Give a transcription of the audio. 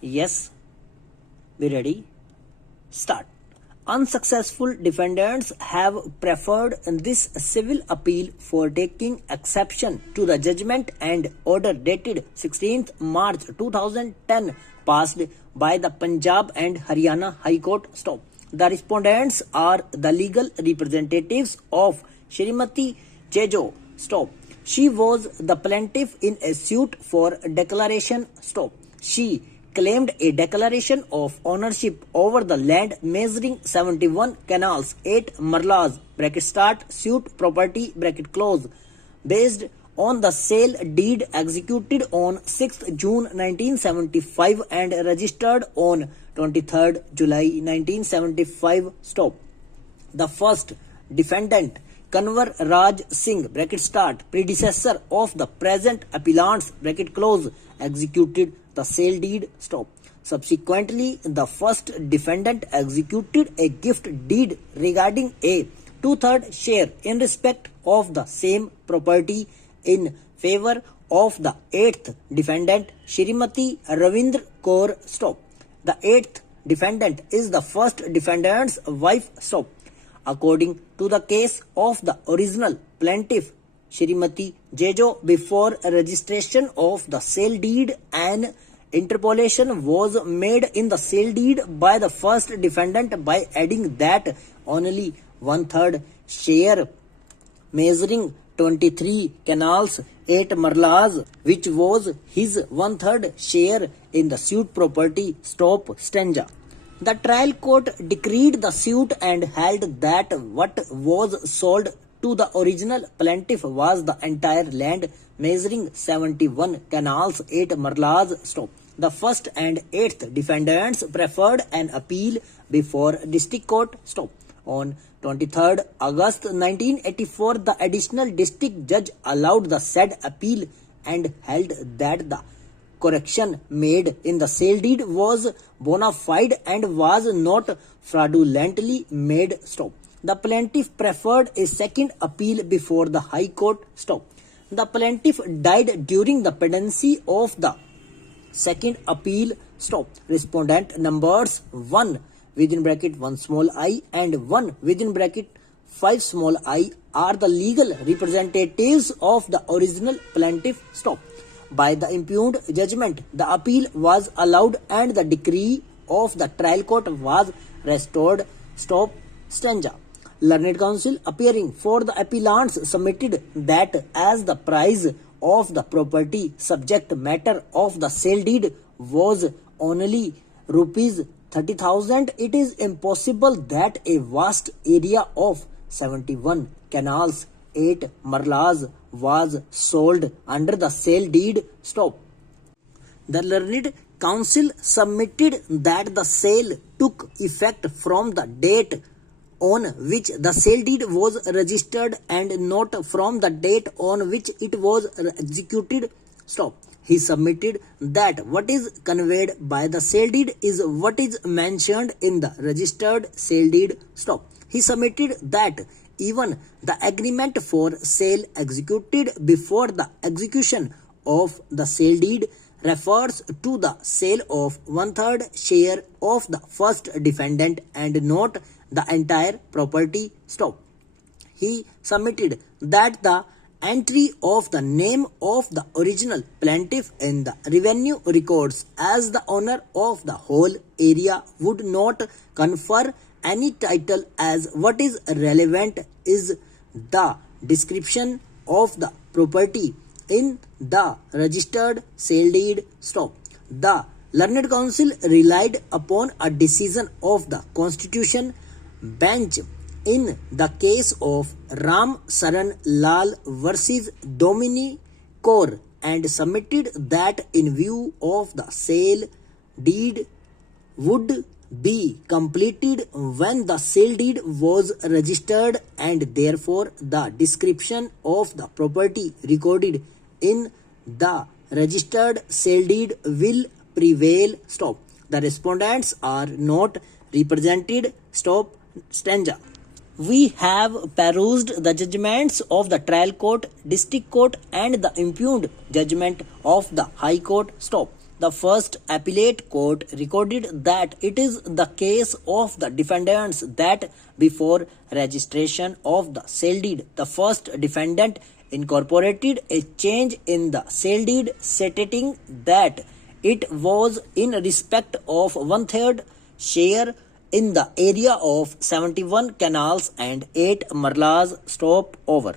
Yes, be ready. Start. Unsuccessful defendants have preferred this civil appeal for taking exception to the judgment and order dated 16th March 2010 passed by the Punjab and Haryana High Court. Stop. The respondents are the legal representatives of Shrimati Jejo. Stop. She was the plaintiff in a suit for declaration. Stop. She claimed a declaration of ownership over the land measuring 71 canals, 8 marlas, bracket start, suit property, bracket close, based on the sale deed executed on 6th June 1975 and registered on 23rd July 1975. Stop. The first defendant, Kanwar Raj Singh, bracket start, predecessor of the present appellants, bracket close, executed the sale deed. Stop. Subsequently, the first defendant executed a gift deed regarding a 2/3 share in respect of the same property in favor of the eighth defendant, Shrimati Ravindra Kaur. Stop. The eighth defendant is the first defendant's wife. Stop. According to the case of the original plaintiff, Shrimati Jejo, before registration of the sale deed, an interpolation was made in the sale deed by the first defendant by adding that only 1/3 share measuring 23 canals, 8 marlas, which was his 1/3 share in the suit property. Stop. Stanza. The trial court decreed the suit and held that what was sold to the original plaintiff was the entire land measuring 71 canals, 8 marlas. Stop. The first and eighth defendants preferred an appeal before district court. Stop. On 23rd August 1984, the additional district judge allowed the said appeal and held that the correction made in the sale deed was bona fide and was not fraudulently made. Stop. The plaintiff preferred a second appeal before the High Court. Stop. The plaintiff died during the pendency of the second appeal. Stop. Respondent numbers 1 within bracket 1 small I and 1 within bracket 5 small I are the legal representatives of the original plaintiff. Stop. By the impugned judgment, the appeal was allowed and the decree of the trial court was restored. Stop. Stanza. Learned counsel appearing for the appellants submitted that as the price of the property subject matter of the sale deed was only rupees 30,000, it is impossible that a vast area of 71 canals, 8 marlas was sold under the sale deed. Stop. The learned counsel submitted that the sale took effect from the date on which the sale deed was registered and not from the date on which it was executed. Stop. He submitted that what is conveyed by the sale deed is what is mentioned in the registered sale deed. Stop. He submitted that even the agreement for sale executed before the execution of the sale deed refers to the sale of 1/3 share of the first defendant and not the entire property. Stop. He submitted that the entry of the name of the original plaintiff in the revenue records as the owner of the whole area would not confer any title, as what is relevant is the description of the property in the registered sale deed. Stop. The learned counsel relied upon a decision of the Constitution bench in the case of Ram Saran Lal versus Domini Kaur and submitted that in view of the sale deed would be completed when the sale deed was registered and therefore the description of the property recorded in the registered sale deed will prevail. Stop. The respondents are not represented. Stop. Stanza. We have perused the judgments of the trial court, district court and the impugned judgment of the High Court. Stop. The first appellate court recorded that it is the case of the defendants that before registration of the sale deed, the first defendant incorporated a change in the sale deed stating that it was in respect of 1/3 share in the area of 71 canals and 8 marlas stop over.